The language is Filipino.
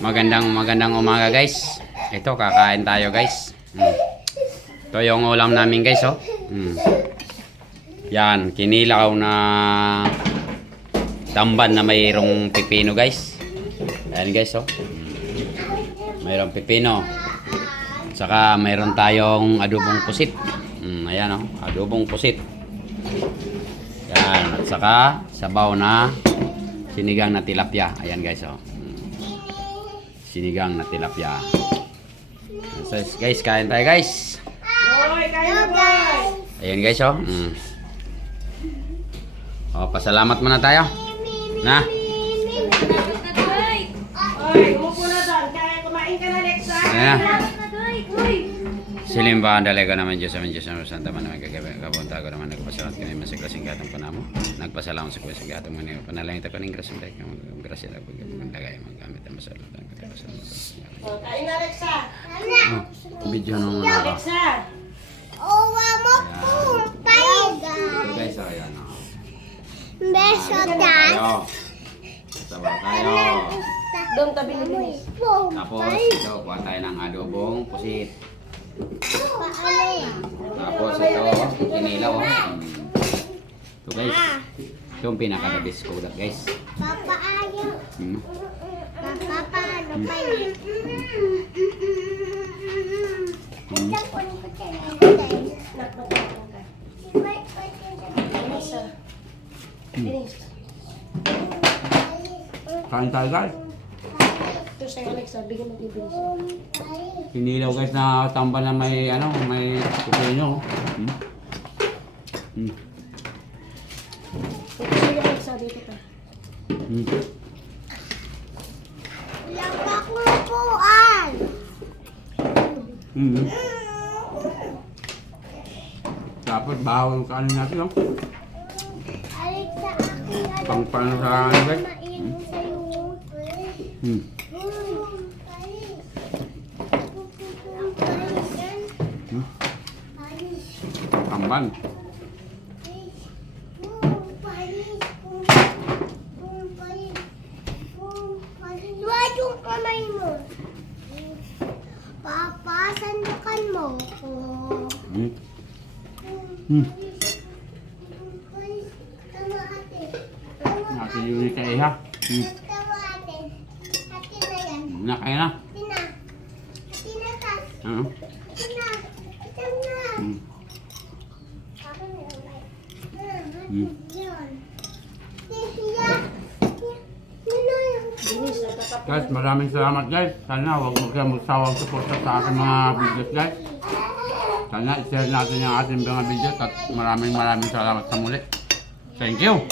Magandang umaga guys. Ito kakain tayo guys. Ito yung ulam namin guys oh. Yan, kinilaw na tamban na mayroong pipino guys. Ayan guys oh. Mayroong pipino. Saka mayroon tayong adobong pusit. Ayan oh, adobong pusit. Yan, at saka sabaw na sinigang na tilapia. Ayan guys oh. Sinigang na tilapia. So guys, kain tayo guys. Boy, kain na boy. Ayan guys oh. Oh, pasalamat muna tayo. Na. Oy, umupo na doon. Kaya kumain ka na, Lexa. Ayan. Silimbahan dalaga naman Diyos amin Diyos ang Santa man naman kagabi. Kabunta ko naman nagpasalamat kami masiglasing gatong panamo. Nagpasalamat sa kuwasing gatong manila. Panalangin ta ko ng grasya tayo. Grasya tayo. Magdagay magamit ang masalat. Kain na, Lexa. Video nung mga ka. Lexa. Owa mo po tayo. Ito guys, ayan o. Beso tayo. Sabaw tayo. Doon tabi ni Denise. Tapos ito, kuha tayo ng adobong pusit. Tapos ito, kinilaw o. Ito guys, ito yung pinaka-the-best ko guys. Papa ayaw. Papa paano pa yun? Kain tayo guys. Ito sa'yo, Lexa. Bigyan mo kay Denise. Kinilaw guys na tambal na may ano, may pipino. Ito sa'yo, Lexa. Dito ka. Lapak mo puan. Tapos bawal ka ano natin no? Alik sa akin. Pang paano sa ano guys? Main sa'yo. Tamban. Luwag yung kamay mo. Papa, sandukan mo. Tama ate. Natin yung ika iha. Tama ate. Ate na yan. Nakaya na. Tina. Tina tas. Ano? Tina. Tina. Ako na yan. Yan. Tiya. Denise, nagkakap. Guys, maraming salamat guys. Sana huwag mo kayo magsawang suporta sa aking mga videos guys. Sana i-share natin yung ating mga videos at maraming salamat sa muli. Thank you!